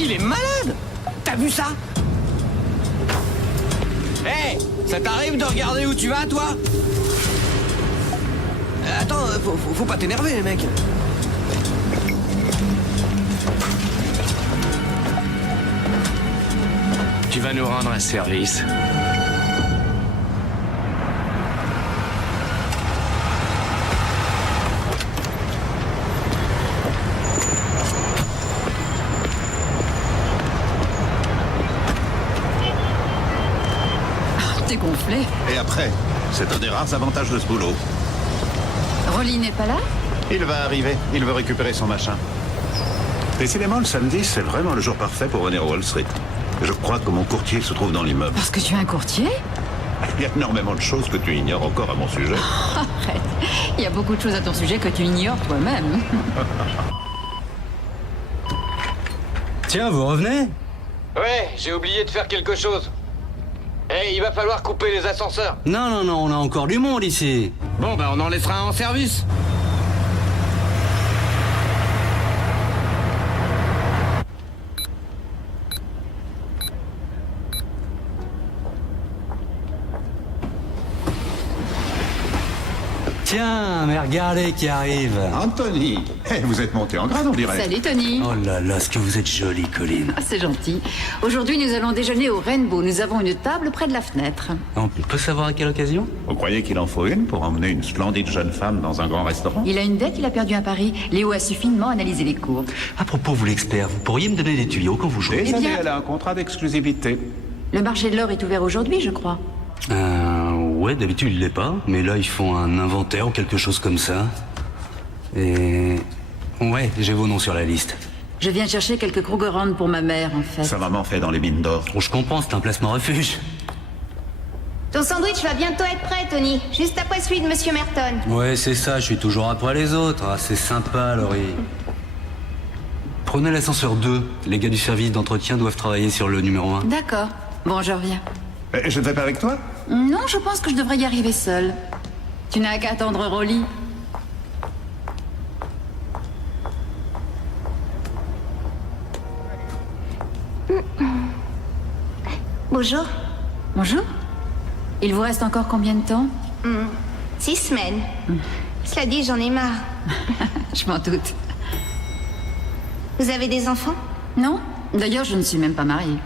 il est malade. T'as vu ça? Hé, ça t'arrive de regarder où tu vas, toi? Attends, faut pas t'énerver, mec. Tu vas nous rendre un service. T'es gonflé. Et après, c'est un des rares avantages de ce boulot. Rolly n'est pas là? Il va arriver, il veut récupérer son machin. Décidément, le samedi, c'est vraiment le jour parfait pour venir à Wall Street. Je crois que mon courtier se trouve dans l'immeuble. Parce que tu es un courtier? Il y a énormément de choses que tu ignores encore à mon sujet. Arrête. Il y a beaucoup de choses à ton sujet que tu ignores toi-même. Tiens, vous revenez? Ouais, j'ai oublié de faire quelque chose. Hé, il va falloir couper les ascenseurs. Non, non, non, on a encore du monde ici. Bon, bah on en laissera un en service. Tiens, mais regardez qui arrive. Anthony, vous êtes monté en grade, on dirait. Salut Tony. Oh là là, ce que vous êtes jolie, Colline. Ah, c'est gentil. Aujourd'hui, nous allons déjeuner au Rainbow. Nous avons une table près de la fenêtre. On peut savoir à quelle occasion? Vous croyez qu'il en faut une pour emmener une splendide jeune femme dans un grand restaurant? Il a une dette, il a perdu à Paris. Léo a su finement analyser les cours. À propos, vous l'expert, vous pourriez me donner des tuyaux quand vous jouez? Désolé, bien- elle a un contrat d'exclusivité. Le marché de l'or est ouvert aujourd'hui, je crois. Ouais, d'habitude il l'est pas, mais là ils font un inventaire ou quelque chose comme ça. Et... ouais, j'ai vos noms sur la liste. Je viens chercher quelques Krugerrand pour ma mère, en fait. Sa maman fait dans les mines d'or. Oh, je comprends, c'est un placement refuge. Ton sandwich va bientôt être prêt, Tony. Juste après celui de Monsieur Merton. Ouais, c'est ça, je suis toujours après les autres. Ah, c'est sympa, Laurie. Prenez l'ascenseur 2. Les gars du service d'entretien doivent travailler sur le numéro 1. D'accord. Bon, je reviens. Je ne vais pas avec toi? Non, je pense que je devrais y arriver seule. Tu n'as qu'à attendre Rolly. Bonjour. Bonjour. Il vous reste encore combien de temps? 6 semaines. Cela dit, j'en ai marre. Je m'en doute. Vous avez des enfants? Non? D'ailleurs, je ne suis même pas mariée.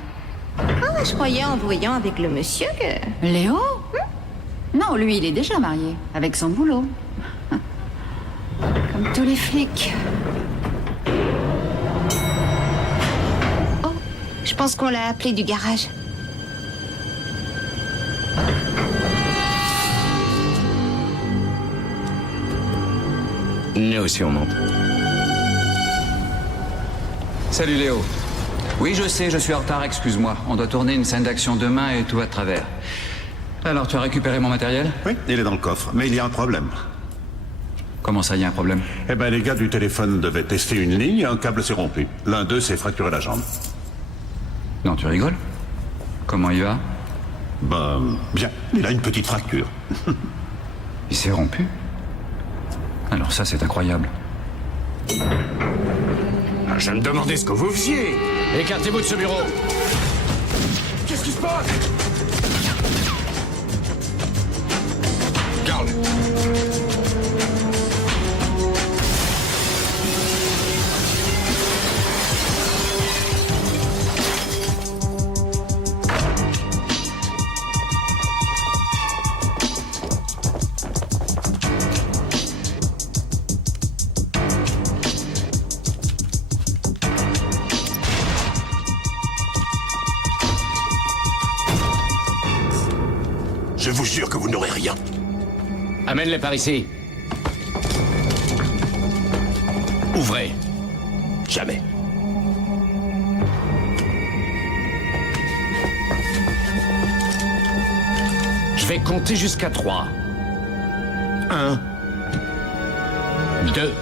Ah, je croyais en voyant avec le monsieur que... Léo? Non, lui, il est déjà marié, avec son boulot. Comme tous les flics. Oh, je pense qu'on l'a appelé du garage. Nous aussi on monte. Salut Léo. Oui, je sais, je suis en retard, excuse-moi. On doit tourner une scène d'action demain et tout va de travers. Alors, tu as récupéré mon matériel? Oui, il est dans le coffre, mais il y a un problème. Comment ça, il y a un problème? Eh ben, les gars du téléphone devaient tester une ligne et un câble s'est rompu. L'un d'eux s'est fracturé la jambe. Non, tu rigoles? Comment il va? Ben, bien, il a une petite fracture. Il s'est rompu? Alors ça, c'est incroyable. Je me demandais ce que vous faisiez. Écartez-vous de ce bureau. Qu'est-ce qui se passe? Carl. Je vous jure que vous n'aurez rien. Amène-les par ici. Ouvrez. Jamais. Je vais compter jusqu'à 3. 1. 2.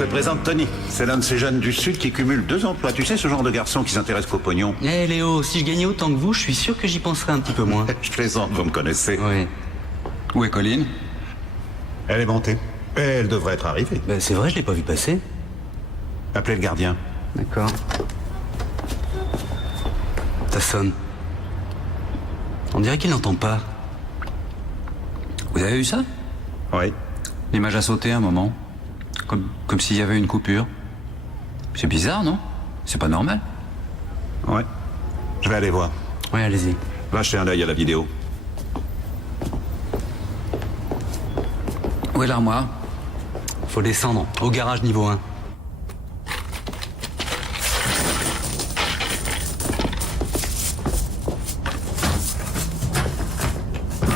te présente Tony. C'est l'un de ces jeunes du Sud qui cumule 2 emplois. Tu sais, ce genre de garçon qui s'intéresse qu'au pognon. Eh Léo, si je gagnais autant que vous, je suis sûr que j'y penserais un petit peu moins. Je plaisante, vous me connaissez. Oui. Où est Colline? Elle est montée. Et elle devrait être arrivée. Ben, c'est vrai, je l'ai pas vu passer. Appelez le gardien. D'accord. Ça sonne. On dirait qu'il n'entend pas. Vous avez vu ça? Oui. L'image a sauté un moment. Comme s'il y avait une coupure. C'est bizarre, non? C'est pas normal. Ouais. Je vais aller voir. Oui, allez-y. Va jeter un œil à la vidéo. Où est l'armoire? Faut descendre, au garage niveau 1.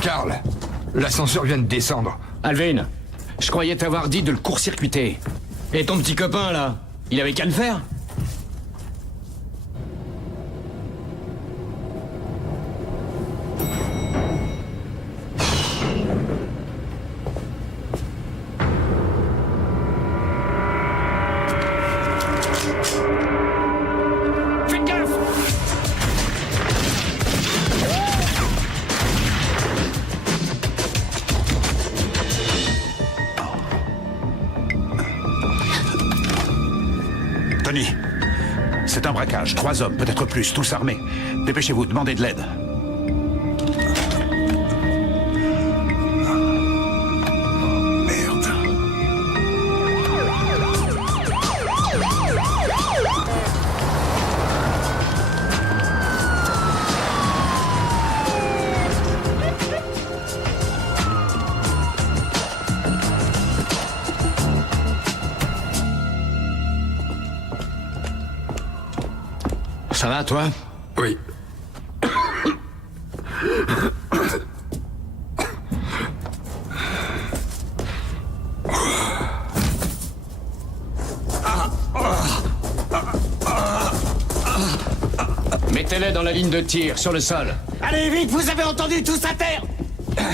Karl, l'ascenseur vient de descendre. Alvin, je croyais t'avoir dit de le court-circuiter. Et ton petit copain, là, il avait qu'à le faire. Faites gaffe! Tony, c'est un braquage. 3 hommes, peut-être plus, tous armés. Dépêchez-vous, demandez de l'aide. Merde. Ça va, toi? Oui. Mettez-les dans la ligne de tir, sur le sol. Allez, vite, vous avez entendu, tous à terre!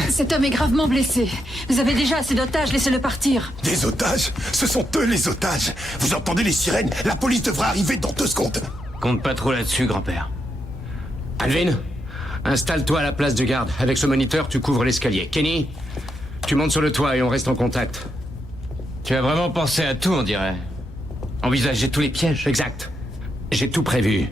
Cet homme est gravement blessé. Vous avez déjà assez d'otages, laissez-le partir. Des otages? Ce sont eux les otages. Vous entendez les sirènes? La police devrait arriver dans 2 secondes. Compte pas trop là-dessus, grand-père. Alvin, installe-toi à la place du garde. Avec ce moniteur, tu couvres l'escalier. Kenny, tu montes sur le toit et on reste en contact. Tu as vraiment pensé à tout, on dirait. Envisager tous les pièges. Exact. J'ai tout prévu.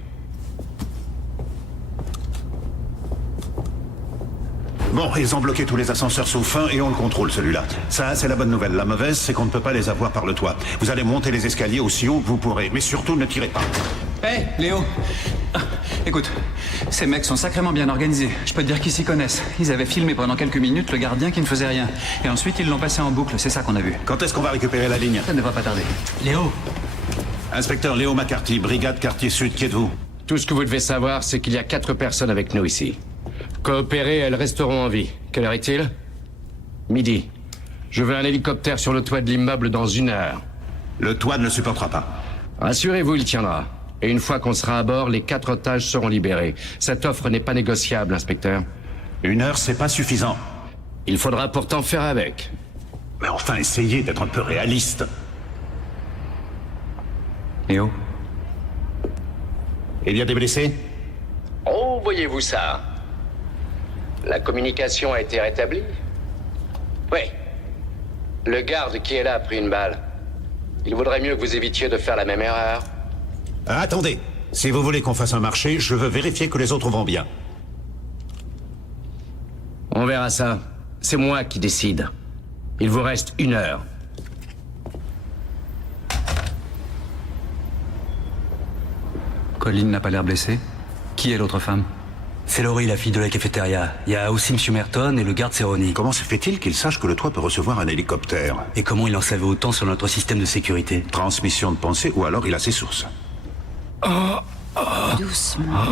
Bon, ils ont bloqué tous les ascenseurs sous fin et on le contrôle, celui-là. Ça, c'est la bonne nouvelle. La mauvaise, c'est qu'on ne peut pas les avoir par le toit. Vous allez monter les escaliers aussi haut que vous pourrez. Mais surtout, ne tirez pas. Hé, Léo. Écoute, ces mecs sont sacrément bien organisés. Je peux te dire qu'ils s'y connaissent. Ils avaient filmé pendant quelques minutes le gardien qui ne faisait rien. Et ensuite, ils l'ont passé en boucle. C'est ça qu'on a vu. Quand est-ce qu'on va récupérer la ligne? Ça ne va pas tarder. Léo, Inspecteur Léo McCarthy, brigade quartier sud, qui êtes-vous? Tout ce que vous devez savoir, c'est qu'il y a 4 personnes avec nous ici. Coopérez, elles resteront en vie. Quelle heure est-il? Midi. Je veux un hélicoptère sur le toit de l'immeuble dans 1 heure. Le toit ne le supportera pas. Rassurez-vous, il tiendra. Et une fois qu'on sera à bord, les 4 otages seront libérés. Cette offre n'est pas négociable, inspecteur. 1 heure, c'est pas suffisant. Il faudra pourtant faire avec. Mais enfin, essayez d'être un peu réaliste. Léo. Il y a des blessés? Oh, voyez-vous ça? La communication a été rétablie? Oui. Le garde qui est là a pris une balle. Il vaudrait mieux que vous évitiez de faire la même erreur. Attendez. Si vous voulez qu'on fasse un marché, je veux vérifier que les autres vont bien. On verra ça. C'est moi qui décide. Il vous reste 1 heure. Colline n'a pas l'air blessée. Qui est l'autre femme? c'est Laurie, la fille de la cafétéria. Il y a aussi M. Merton et le garde, c'est Ronnie. Comment se fait-il qu'il sache que le toit peut recevoir un hélicoptère? Et comment il en savait autant sur notre système de sécurité? Transmission de pensée, ou alors il a ses sources. Doucement.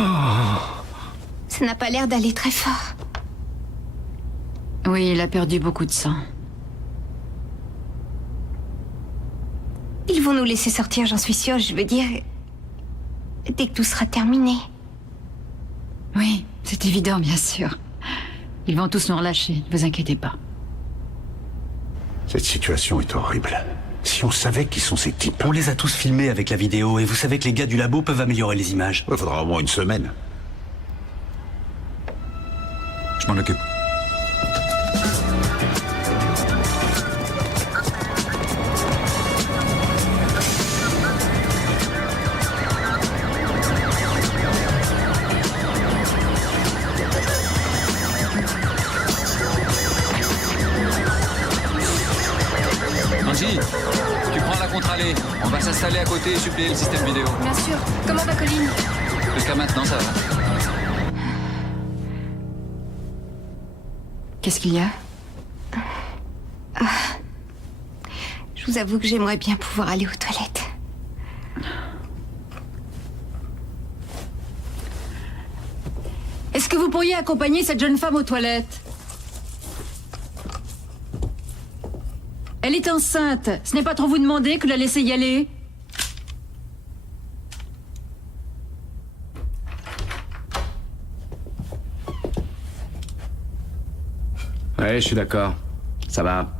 Ça n'a pas l'air d'aller très fort. Oui, il a perdu beaucoup de sang. Ils vont nous laisser sortir, j'en suis sûre, je veux dire... dès que tout sera terminé. Oui, c'est évident, bien sûr. Ils vont tous nous relâcher, ne vous inquiétez pas. Cette situation est horrible. Si on savait qui sont ces types... On les a tous filmés avec la vidéo et vous savez que les gars du labo peuvent améliorer les images. Il faudra au moins une semaine. Je m'en occupe. Angie, tu prends la contre-allée. On va s'installer à côté et suppléer le système vidéo. Bien sûr. Comment va Colline? Jusqu'à maintenant, ça va. Qu'est-ce qu'il y a? Je vous avoue que j'aimerais bien pouvoir aller aux toilettes. Est-ce que vous pourriez accompagner cette jeune femme aux toilettes? Elle est enceinte. Ce n'est pas trop vous demander que de la laisser y aller? Ouais, je suis d'accord. Ça va.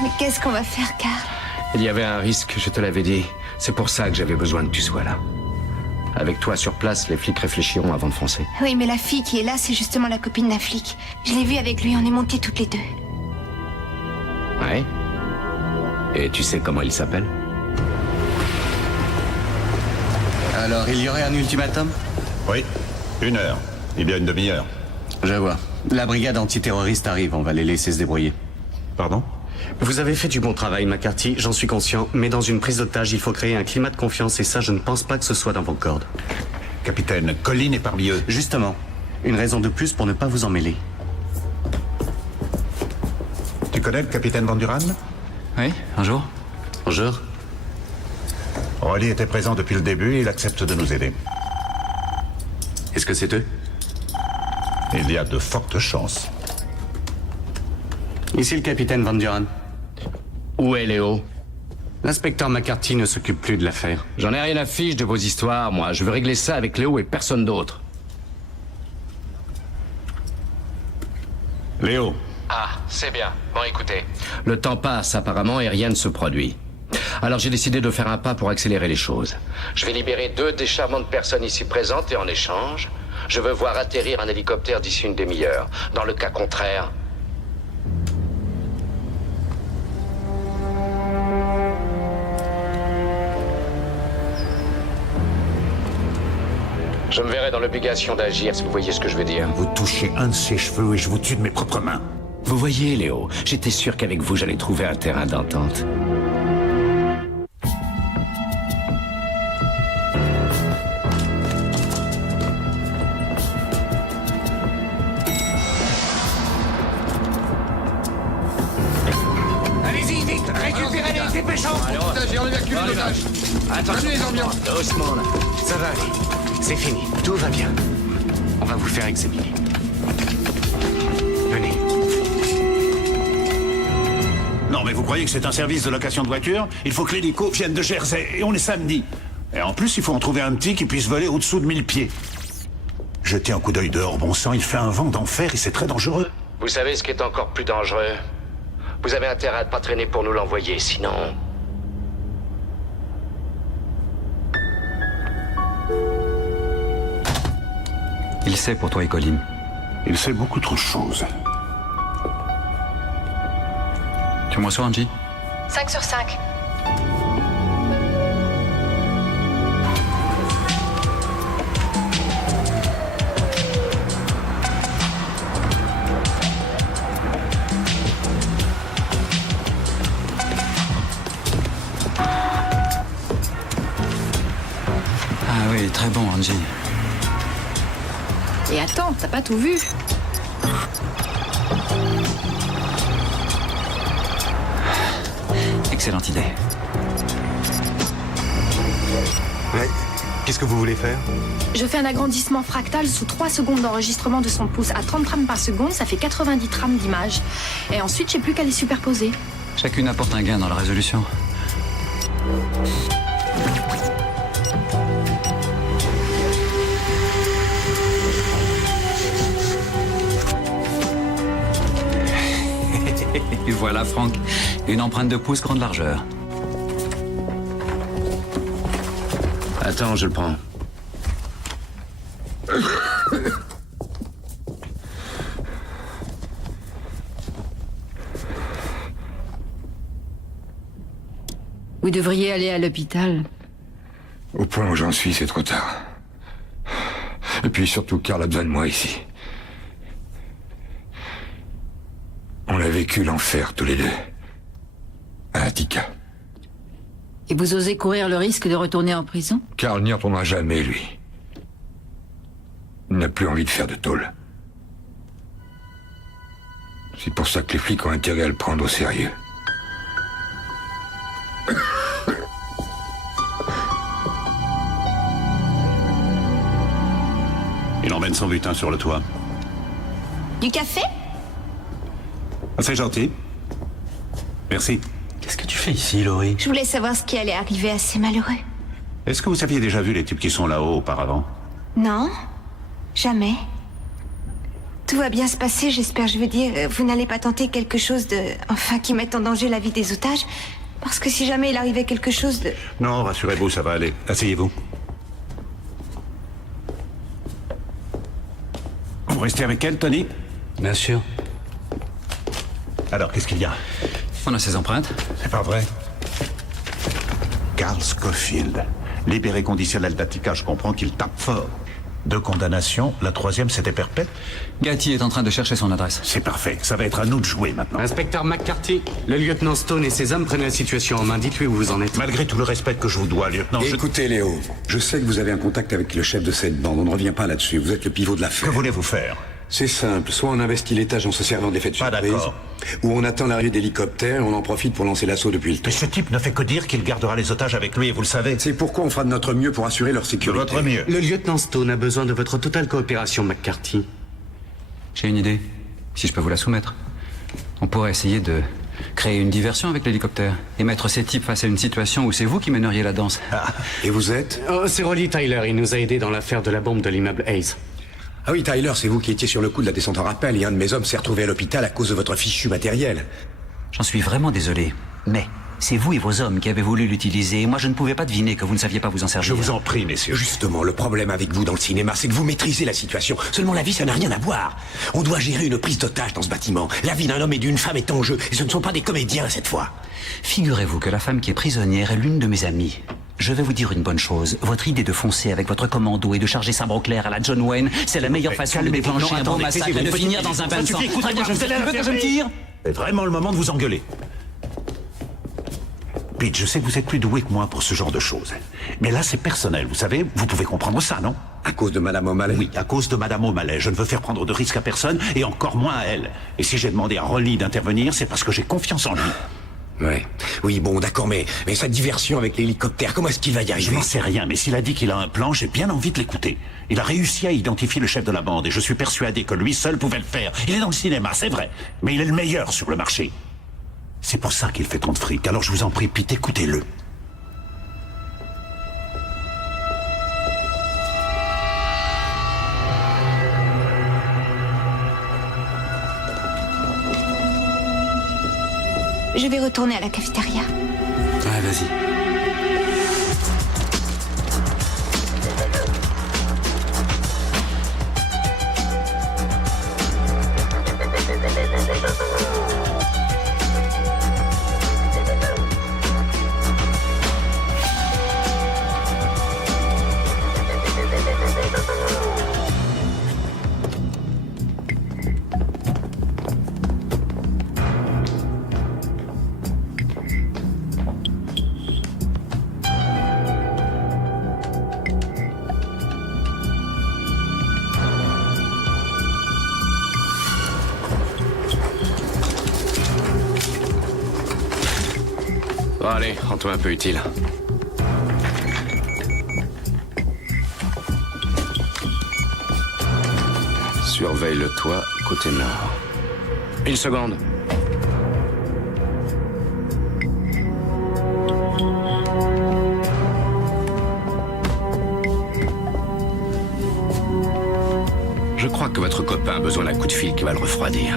Mais qu'est-ce qu'on va faire, Karl? Il y avait un risque, je te l'avais dit. C'est pour ça que j'avais besoin que tu sois là. Avec toi sur place, les flics réfléchiront avant de foncer. Oui, mais la fille qui est là, c'est justement la copine d'un flic. Je l'ai vue avec lui, on est montés toutes les deux. Ouais. Et tu sais comment il s'appelle? Alors, il y aurait un ultimatum? Oui, 1 heure. Il y a une demi-heure. Je vois. La brigade antiterroriste arrive, on va les laisser se débrouiller. Pardon? Vous avez fait du bon travail, McCarthy, j'en suis conscient, mais dans une prise d'otage, il faut créer un climat de confiance et ça, je ne pense pas que ce soit dans vos cordes. Capitaine, Colline est parmi eux. Justement, une raison de plus pour ne pas vous en mêler. Tu connais le capitaine Van Duran? Oui, un jour. Bonjour. Rolly était présent depuis le début et il accepte de nous aider. Est-ce que c'est eux? Il y a de fortes chances. Ici le capitaine Van Duran. Où est Léo? L'inspecteur McCarthy ne s'occupe plus de l'affaire. J'en ai rien à fiche de vos histoires, moi. Je veux régler ça avec Léo et personne d'autre. Léo, Ah, c'est bien. Bon, écoutez. Le temps passe apparemment et rien ne se produit. Alors j'ai décidé de faire un pas pour accélérer les choses. Je vais libérer 2 des charmantes personnes ici présentes et en échange, je veux voir atterrir un hélicoptère d'ici une demi-heure. Dans le cas contraire... Je me verrai dans l'obligation d'agir, si vous voyez ce que je veux dire. vous touchez un de ses cheveux et je vous tue de mes propres mains. Vous voyez, Léo, j'étais sûr qu'avec vous, j'allais trouver un terrain d'entente. Allez-y, vite, récupérez-les, dépêchons. On évacue l'otage. Attention les ambiances. Doucement, là. Ça va aller. C'est fini. Tout va bien. On va vous faire examiner. Venez. Non, mais vous croyez que c'est un service de location de voiture? Il faut que l'hélico vienne de Jersey et on est samedi. Et en plus, il faut en trouver un petit qui puisse voler au-dessous de 1000 pieds. Jetez un coup d'œil dehors, bon sang, il fait un vent d'enfer et c'est très dangereux. Vous savez ce qui est encore plus dangereux? Vous avez intérêt à ne pas traîner pour nous l'envoyer, sinon... Il sait pour toi et Colline. Il sait beaucoup trop de choses. Tu me reçois, Angie? 5 sur 5. Ah oui, très bon, Angie. Et attends, t'as pas tout vu. Excellente idée. Ouais, Qu'est-ce que vous voulez faire? Je fais un agrandissement fractal sous 3 secondes d'enregistrement de son pouce. À 30 trames par seconde, ça fait 90 trames d'images. Et ensuite, j'ai plus qu'à les superposer. Chacune apporte un gain dans la résolution. Et voilà, Franck, une empreinte de pouce grande largeur. Attends, je le prends. Vous devriez aller à l'hôpital. Au point où j'en suis, c'est trop tard. Et puis surtout, Karl a besoin de moi ici. On a vécu l'enfer tous les deux. À Attica. Et vous osez courir le risque de retourner en prison? Karl n'y retournera jamais, lui. Il n'a plus envie de faire de tôle. C'est pour ça que les flics ont intérêt à le prendre au sérieux. Il emmène son butin sur le toit. Du café? Ah, c'est gentil. Merci. Qu'est-ce que tu fais ici, Laurie? Je voulais savoir ce qui allait arriver à ces malheureux. Est-ce que vous aviez déjà vu les types qui sont là-haut auparavant? Non, jamais. Tout va bien se passer, j'espère. Je veux dire, vous n'allez pas tenter quelque chose de... Enfin, qui mette en danger la vie des otages? Parce que si jamais il arrivait quelque chose de... Non, rassurez-vous, ça va aller. Asseyez-vous. Vous restez avec elle, Tony? Bien sûr. Alors, qu'est-ce qu'il y a? On a ses empreintes. C'est pas vrai. Karl Scofield. Libéré conditionnel d'Attica, je comprends qu'il tape fort. 2 condamnations, la 3e c'était perpète. Gatti est en train de chercher son adresse. C'est parfait, ça va être à nous de jouer maintenant. Inspecteur McCarthy, le lieutenant Stone et ses hommes prennent la situation en main. Dites-lui où vous en êtes. Malgré tout le respect que je vous dois, lieutenant, Écoutez, Léo, je sais que vous avez un contact avec le chef de cette bande. On ne revient pas là-dessus. Vous êtes le pivot de l'affaire. Que voulez-vous faire? C'est simple. Soit on investit l'étage en se servant d'effets de Pas surprise, d'accord. ou on attend l'arrivée d'hélicoptères et on en profite pour lancer l'assaut depuis le Mais toit. ce type ne fait que dire qu'il gardera les otages avec lui, et vous le savez. C'est pourquoi on fera de notre mieux pour assurer leur De sécurité. votre mieux. Le lieutenant Stone a besoin de votre totale coopération, McCarthy. J'ai une idée, si je peux vous la soumettre. On pourrait essayer de créer une diversion avec l'hélicoptère et mettre ces types face à une situation où c'est vous qui mèneriez la danse. Et vous êtes? Oh, c'est Rolly Tyler, il nous a aidés dans l'affaire de la bombe de l'immeuble Hayes. Ah oui, Tyler, c'est vous qui étiez sur le coup de la descente en rappel et un de mes hommes s'est retrouvé à l'hôpital à cause de votre fichu matériel. J'en suis vraiment désolé, mais c'est vous et vos hommes qui avez voulu l'utiliser et moi je ne pouvais pas deviner que vous ne saviez pas vous en servir. Je vous en prie, messieurs. Justement, le problème avec vous dans le cinéma, c'est que vous maîtrisez la situation. Seulement la vie, ça n'a rien à voir. On doit gérer une prise d'otage dans ce bâtiment. La vie d'un homme et d'une femme est en jeu, et ce ne sont pas des comédiens cette fois. Figurez-vous que la femme qui est prisonnière est l'une de mes amies. Je vais vous dire une bonne chose. Votre idée de foncer avec votre commando et de charger sabre clair à la John Wayne, c'est la meilleure façon de déclencher un bon massacre et de finir dans un bain de sang. Très bien, je veux que je me tire. C'est vraiment le moment de vous engueuler. Pete, je sais que vous êtes plus doué que moi pour ce genre de choses. Mais là, c'est personnel, vous savez, vous pouvez comprendre ça, non? À cause de Madame O'Malley? Oui, à cause de Madame O'Malley. Je ne veux faire prendre de risques à personne, et encore moins à elle. Et si j'ai demandé à Rolly d'intervenir, c'est parce que j'ai confiance en lui. Ouais. Oui, bon, d'accord, mais sa diversion avec l'hélicoptère, comment est-ce qu'il va y Je arriver? n'en sais rien, mais s'il a dit qu'il a un plan, j'ai bien envie de l'écouter. Il a réussi à identifier le chef de la bande, et je suis persuadé que lui seul pouvait le faire. Il est dans le cinéma, c'est vrai, mais il est le meilleur sur le marché. C'est pour ça qu'il fait tant de fric, alors je vous en prie, Pete, écoutez-le. Je vais retourner à la cafétéria. Ouais, vas-y. Bon, allez, rends-toi un peu utile. Surveille le toit, côté nord. Une seconde. Je crois que votre copain a besoin d'un coup de fil qui va le refroidir.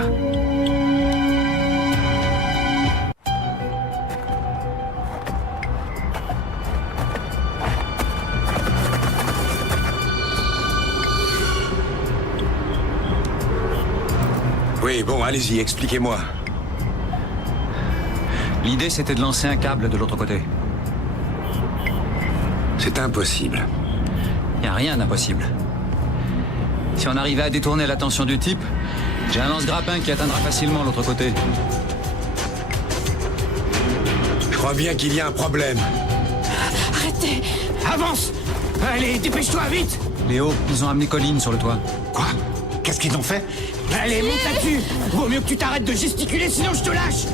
Oui, bon, allez-y, expliquez-moi. L'idée, c'était de lancer un câble de l'autre côté. C'est impossible. Y a rien d'impossible. Si on arrivait à détourner l'attention du type, j'ai un lance-grappin qui atteindra facilement l'autre côté. Je crois bien qu'il y a un problème. Arrêtez! Avance! Allez, dépêche-toi, vite! Léo, ils ont amené Colline sur le toit. Quoi? Qu'est-ce qu'ils ont fait? Allez, monte là-dessus! Vaut mieux que tu t'arrêtes de gesticuler, sinon je te lâche!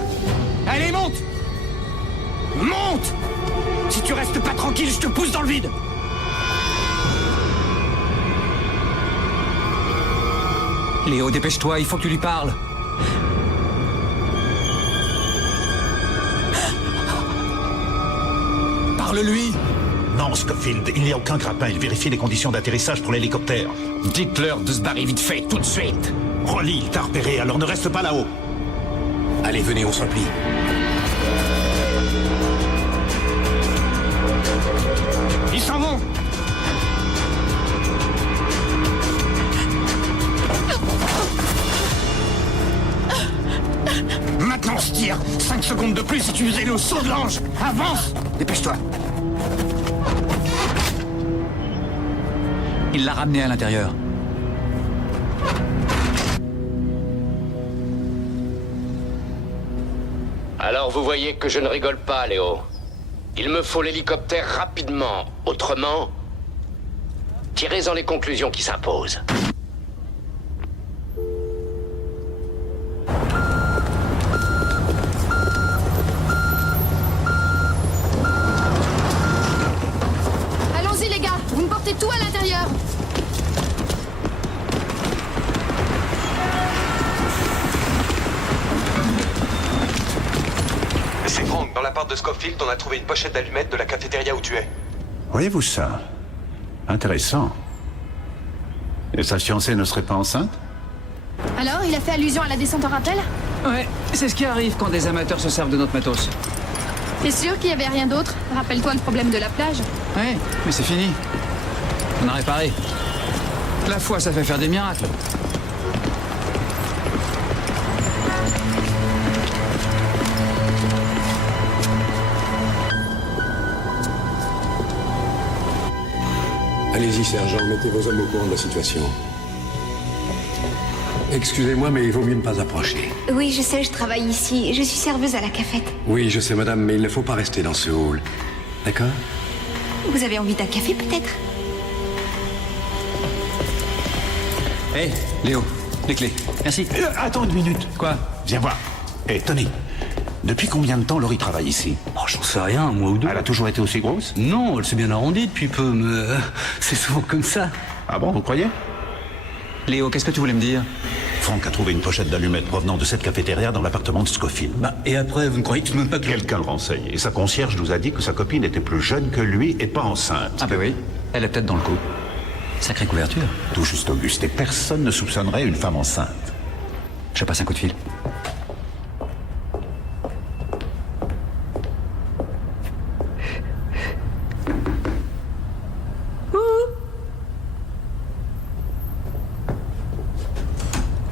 Allez, monte! Monte! Si tu restes pas tranquille, je te pousse dans le vide! Léo, dépêche-toi, il faut que tu lui parles. Parle-lui! Non, Scofield, il n'y a aucun grappin. Il vérifie les conditions d'atterrissage pour l'hélicoptère. Dites-leur de se barrer vite fait, tout de suite! Rolly, il t'a repéré, alors ne reste pas là-haut. Allez, venez, on se replie. Ils s'en vont! Maintenant on se tire! 5 secondes de plus et tu faisais le saut de l'ange! Avance! Dépêche-toi! Il l'a ramené à l'intérieur. Alors vous voyez que je ne rigole pas, Léo. Il me faut l'hélicoptère rapidement. Autrement, tirez-en les conclusions qui s'imposent. Allons-y les gars, vous me portez tout à l'intérieur. C'est Frank, dans l'appart de Scofield, on a trouvé une pochette d'allumettes de la cafétéria où tu es. Voyez-vous ça? Intéressant. Et sa fiancée ne serait pas enceinte? Alors, il a fait allusion à la descente en rappel? Ouais, c'est ce qui arrive quand des amateurs se servent de notre matos. T'es sûr qu'il y avait rien d'autre? Rappelle-toi le problème de la plage. Ouais, mais c'est fini. On a réparé. La foi, ça fait faire des miracles. Allez-y, sergent, mettez vos hommes au courant de la situation. Excusez-moi, mais il vaut mieux ne pas approcher. Oui, je sais, je travaille ici. Je suis serveuse à la cafette. Oui, je sais, madame, mais il ne faut pas rester dans ce hall. D'accord? Vous avez envie d'un café, peut-être? Hé, Léo, les clés. Merci. Attends une minute. Quoi? Viens voir. Hé, Tony, depuis combien de temps Laurie travaille ici? Oh, j'en sais rien, un mois ou deux. Elle a toujours été aussi grosse? Non, elle s'est bien arrondie depuis peu, mais c'est souvent comme ça. Ah bon, vous croyez? Léo, qu'est-ce que tu voulais me dire? Franck a trouvé une pochette d'allumettes provenant de cette cafétéria dans l'appartement de Scofield. Bah, et après, vous ne croyez tout de même pas que... Quelqu'un le renseigne. Et sa concierge nous a dit que sa copine était plus jeune que lui et pas enceinte. Ah bah oui, elle est peut-être dans le coup. Sacrée couverture. Tout juste, Auguste. Et personne ne soupçonnerait une femme enceinte. Je passe un coup de fil.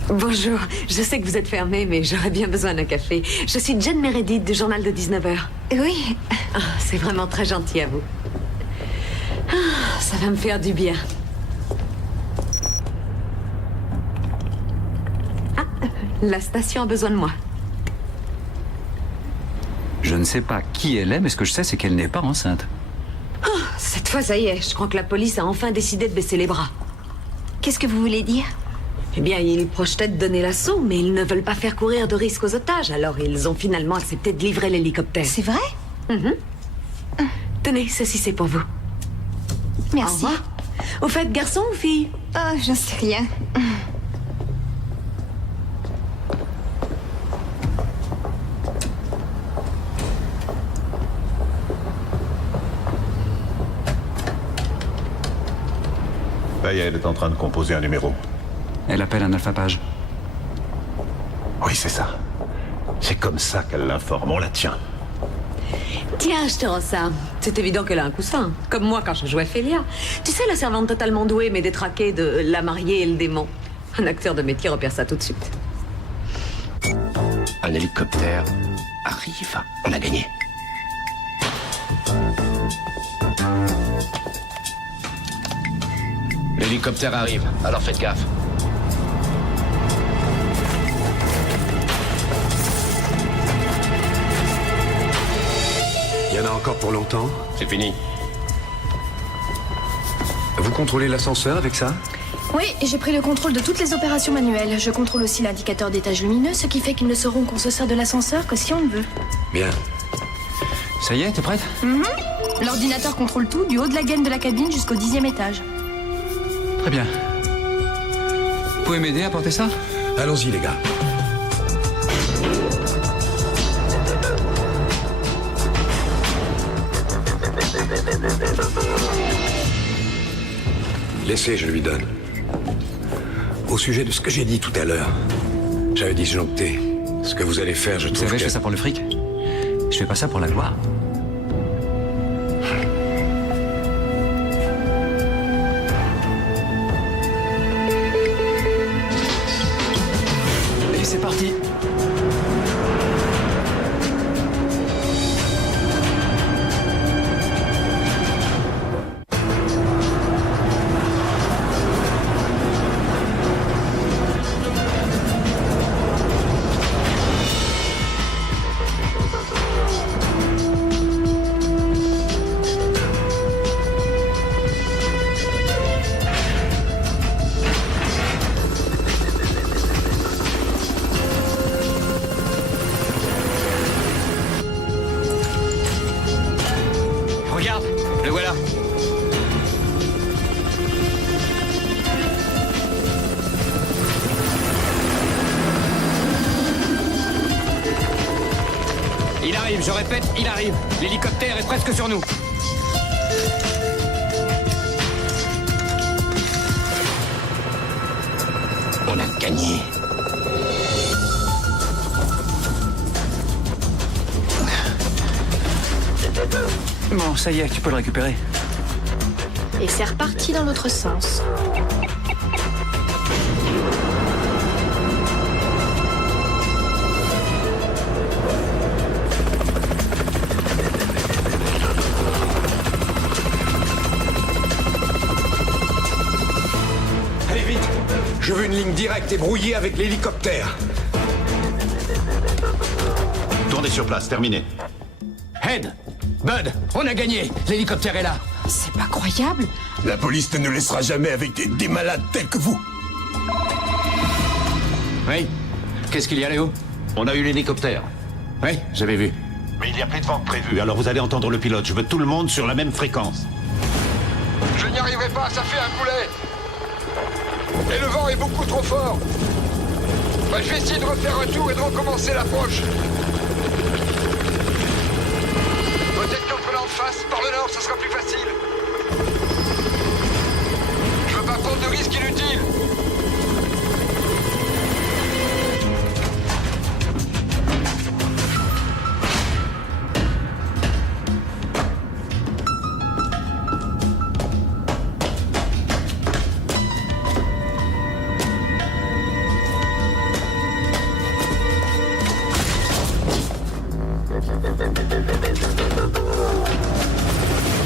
Bonjour, je sais que vous êtes fermé, mais j'aurais bien besoin d'un café. Je suis Jen Meredith du journal de 19h. Oui. Ah, c'est vraiment très gentil à vous. Ah, ça va me faire du bien. Ah, la station a besoin de moi. Je ne sais pas qui elle est, mais ce que je sais, c'est qu'elle n'est pas enceinte. Oh, cette fois, ça y est, je crois que la police a enfin décidé de baisser les bras. Qu'est-ce que vous voulez dire? Eh bien, ils projetaient de donner l'assaut, mais ils ne veulent pas faire courir de risques aux otages, alors ils ont finalement accepté de livrer l'hélicoptère. C'est vrai? Tenez, ceci c'est pour vous. Merci. Au revoir. Au fait, garçon ou fille? Oh, j'en sais rien. y est, elle est en train de composer un numéro. Elle appelle un alphapage. Oui, c'est ça. C'est comme ça qu'elle l'informe, on la tient. Tiens, je te rends ça. C'est évident qu'elle a un coussin. Comme moi quand je jouais Félia. Tu sais, la servante totalement douée mais détraquée de la mariée et le démon. Un acteur de métier repère ça tout de suite. Un hélicoptère arrive. On a gagné. L'hélicoptère arrive, alors faites gaffe. Il y en a encore pour longtemps? C'est fini. Vous contrôlez l'ascenseur avec ça? Oui, j'ai pris le contrôle de toutes les opérations manuelles. Je contrôle aussi l'indicateur d'étage lumineux, ce qui fait qu'ils ne sauront qu'on se sert de l'ascenseur que si on le veut. Bien. Ça y est, t'es prête? L'ordinateur contrôle tout, du haut de la gaine de la cabine jusqu'au 10e étage. Très bien. Vous pouvez m'aider à porter ça? Allons-y, les gars. Laissez, je lui donne. Au sujet de ce que j'ai dit tout à l'heure, j'avais disjoncté. Ce que vous allez faire, je trouve Vous savez, que... je fais ça pour le fric. Je fais pas ça pour la gloire. Et c'est parti. Regarde, le voilà. Il arrive, je répète, il arrive. L'hélicoptère est presque sur nous. On a gagné. Bon, ça y est, tu peux le récupérer. Et c'est reparti dans l'autre sens. Allez vite! Je veux une ligne directe et brouillée avec l'hélicoptère. Tournez sur place, terminé. Head, Bud, on a gagné. L'hélicoptère est là. C'est pas croyable. La police ne nous laissera jamais avec des malades tels que vous. Oui. Qu'est-ce qu'il y a, Léo? On a eu l'hélicoptère. Oui, j'avais vu. Mais il n'y a plus de vent prévu, alors vous allez entendre le pilote. Je veux tout le monde sur la même fréquence. Je n'y arriverai pas, ça fait un boulet. Et le vent est beaucoup trop fort. Bah, je vais essayer de refaire un tour et de recommencer l'approche. Peut-être qu'en prenant en face, par le nord, ça sera plus facile. Je veux pas prendre de risques inutiles.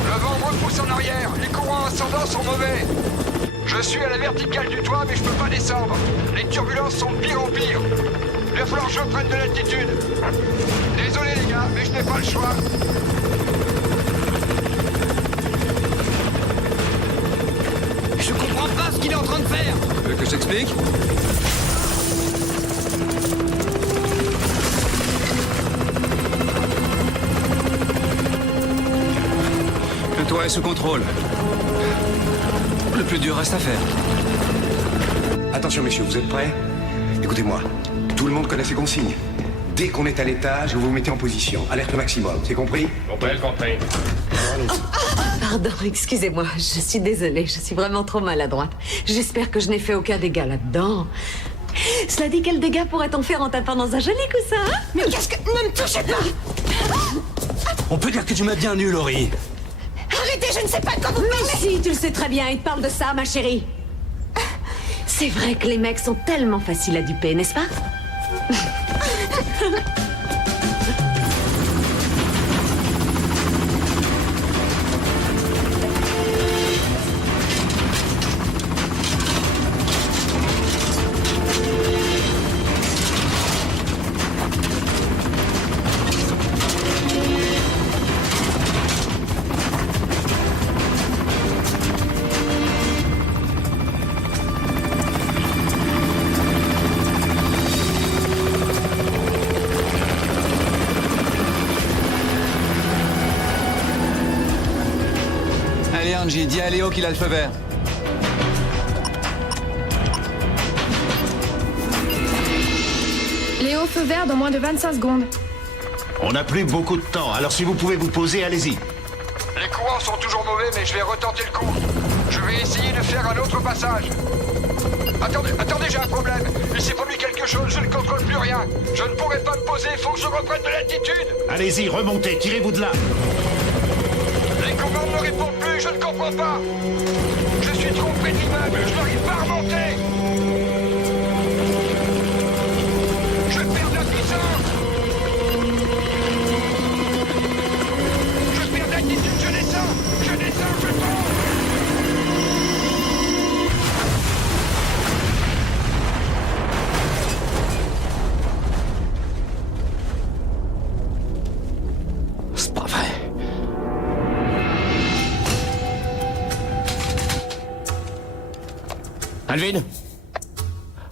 Le vent repousse en arrière, les courants ascendants sont mauvais. Je suis à la verticale du toit, mais je peux pas descendre. Les turbulences sont de pire en pire. Il va falloir que je prenne de l'altitude. Désolé les gars, mais je n'ai pas le choix. Je comprends pas ce qu'il est en train de faire. Tu veux que je t'explique? Le toit est sous contrôle. Le plus dur reste à faire. Attention, messieurs, vous êtes prêts? Écoutez-moi, tout le monde connaît ces consignes. Dès qu'on est à l'étage, vous vous mettez en position. Alerte maximum, c'est compris? Compris. Alors, allons-y. Pardon, excusez-moi, je suis désolée, je suis vraiment trop maladroite. J'espère que je n'ai fait aucun dégât là-dedans. Cela dit, quel dégât pourrait-on faire en tapant dans un joli coussin, hein? Mais qu'est-ce que... Ne me touchez pas! On peut dire que tu m'as bien eu, Laurie. Arrêtez, je ne sais pas de quoi vous Mais parlez! si, tu le sais très bien, il te parle de ça, ma chérie. C'est vrai que les mecs sont tellement faciles à duper, n'est-ce pas? Allez, Angie, dis à Léo qu'il a le feu vert. Léo, feu vert dans moins de 25 secondes. On n'a plus beaucoup de temps, alors si vous pouvez vous poser, allez-y. Les courants sont toujours mauvais, mais je vais retenter le coup. Je vais essayer de faire un autre passage. Attendez, j'ai un problème. Il s'est produit quelque chose, je ne contrôle plus rien. Je ne pourrai pas me poser, faut que je reprenne de l'altitude. Allez-y, remontez, tirez-vous de là. Les commandes ne répondent plus, je ne comprends pas. Je suis trop près de l'immeuble, je n'arrive pas à remonter. Je perds de la puissance. Je perds d'altitude, je descends, je tombe. C'est pas vrai. Alvin?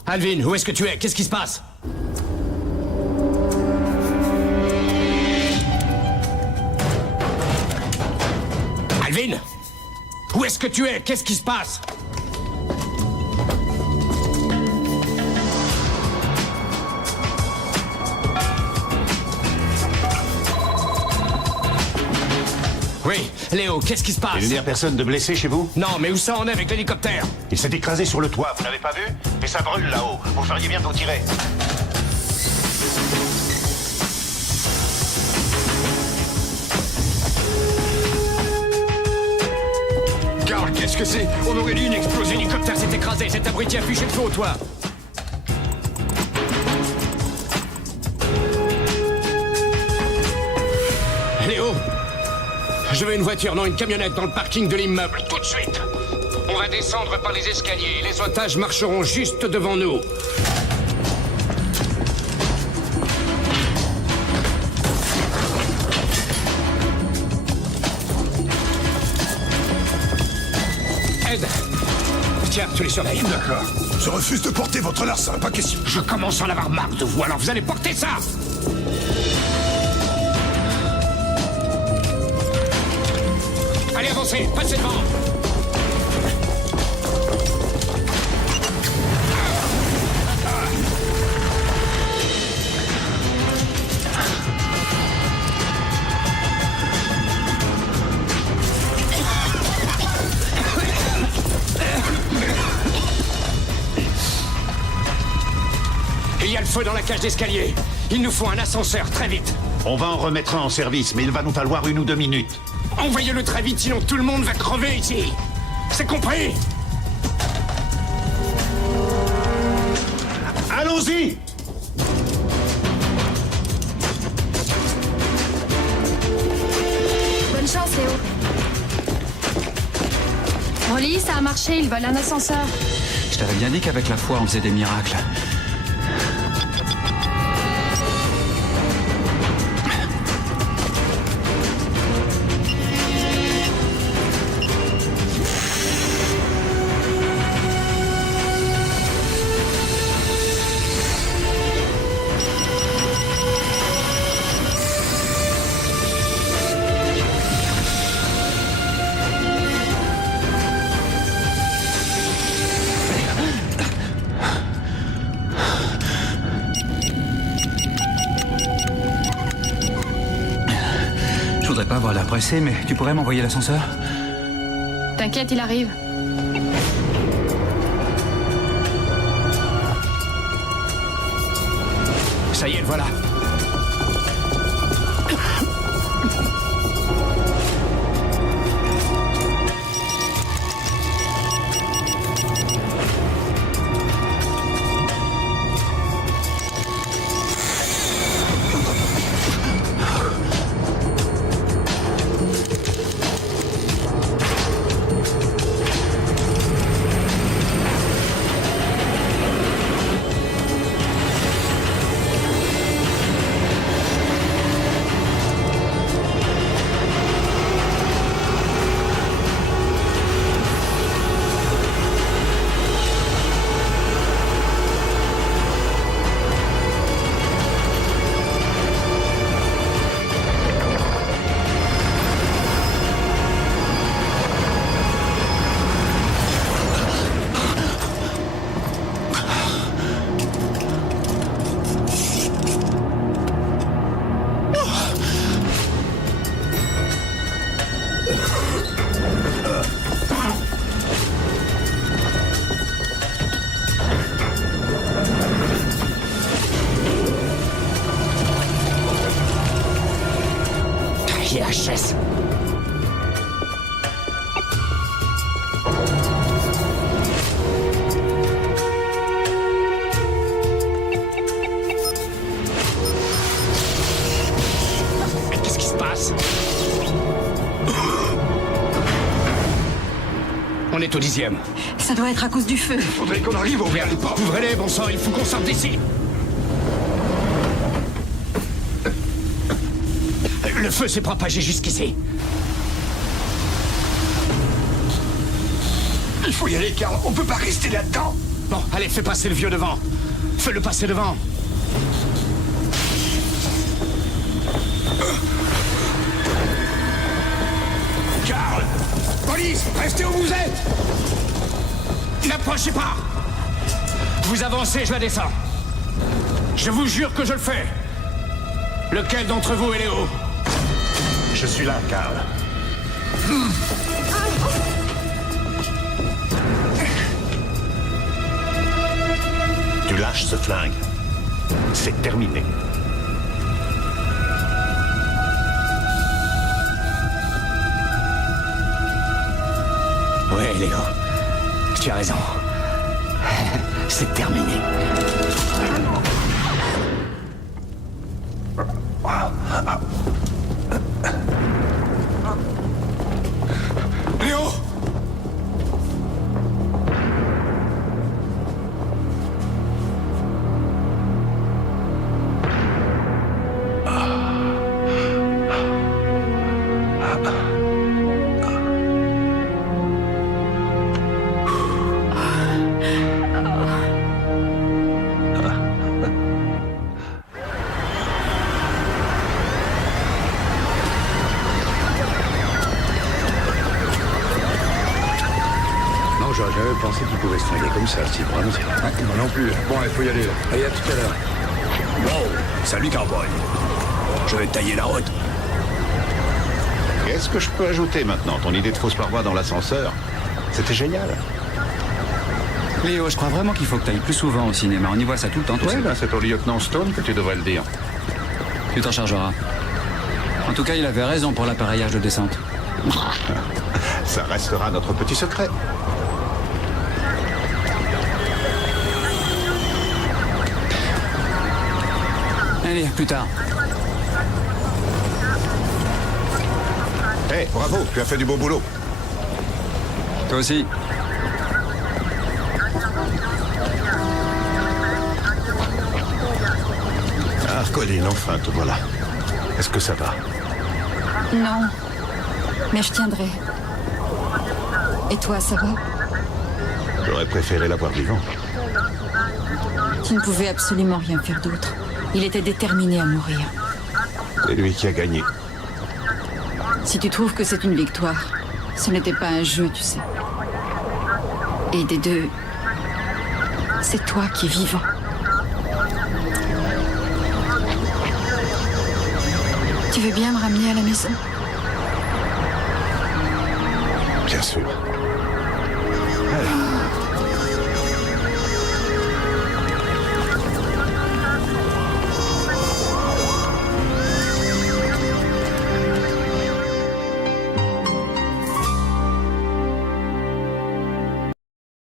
Alvin, où est-ce que tu es? Qu'est-ce qui se passe? Alvin? Où est-ce que tu es? Qu'est-ce qui se passe? Oui, Léo, qu'est-ce qui se passe? Il n'y a personne de blessé chez vous? Non, mais où ça en est avec l'hélicoptère? Il s'est écrasé sur le toit, vous n'avez pas vu? Et ça brûle là-haut, vous feriez bien de vous tirer. Carl, qu'est-ce que c'est? On aurait dit une explosion. L'hélicoptère s'est écrasé, cet abruti a affiché le feu au toit. Léo, je veux une voiture, non une camionnette dans le parking de l'immeuble, tout de suite. On va descendre par les escaliers et les otages marcheront juste devant nous. Ed, tiens, tu les surveilles. D'accord. Je refuse de porter votre larcin, pas question. Je commence à en avoir marre de vous, alors vous allez porter ça! Allez, avancez, passez devant! Il y a le feu dans la cage d'escalier. Il nous faut un ascenseur, très vite. On va en remettre un en service, mais il va nous falloir 1 ou 2 minutes. Envoyez-le très vite, sinon tout le monde va crever ici. C'est compris? Allons-y! Bonne chance, Léo. Rolly, ça a marché, ils veulent un ascenseur. Je t'avais bien dit qu'avec la foi, on faisait des miracles. Je voudrais pas avoir l'air pressé, mais tu pourrais m'envoyer l'ascenseur? T'inquiète, il arrive. Ça y est, le voilà. IHS. Qu'est-ce qui se passe? On est au 10e. Ça doit être à cause du feu. Faudrait qu'on arrive au bien. Ouvrez-les, bon sang, il faut qu'on sorte d'ici. Le feu s'est propagé jusqu'ici. Il faut y aller, Karl. On peut pas rester là-dedans. Bon, allez, fais passer le vieux devant. Fais-le passer devant. Karl! Police! Restez où vous êtes! N'approchez pas! Vous avancez, je la descends. Je vous jure que je le fais. Lequel d'entre vous est Léo? Je suis là, Karl. Tu lâches ce flingue. C'est terminé. Ouais, Léo. Tu as raison. C'est terminé. Léo! J'aurais jamais pensé qu'il pouvait se flinguer comme ça, Steve. Vraiment. Moi non plus. Bon, il faut y aller. Allez, à tout à l'heure. Wow! Salut, cowboy. Je vais te tailler la route. Qu'est-ce que je peux ajouter maintenant? Ton idée de fausse paroi dans l'ascenseur? C'était génial. Léo, je crois vraiment qu'il faut que tu ailles plus souvent au cinéma. On y voit ça tout le temps, tout Ouais, ben c'est au lieutenant Stone que tu devrais le dire. Tu t'en chargeras. En tout cas, il avait raison pour l'appareillage de descente. Ça restera notre petit secret. Allez, plus tard. Hey, bravo, tu as fait du beau boulot. Toi aussi. Ah, Colin, enfin, te voilà. Est-ce que ça va? Non. Mais je tiendrai. Et toi, ça va? J'aurais préféré l'avoir vivant. Tu ne pouvais absolument rien faire d'autre. Il était déterminé à mourir. C'est lui qui a gagné. Si tu trouves que c'est une victoire, ce n'était pas un jeu, tu sais. Et des deux, c'est toi qui es vivant. Tu veux bien me ramener à la maison? Bien sûr.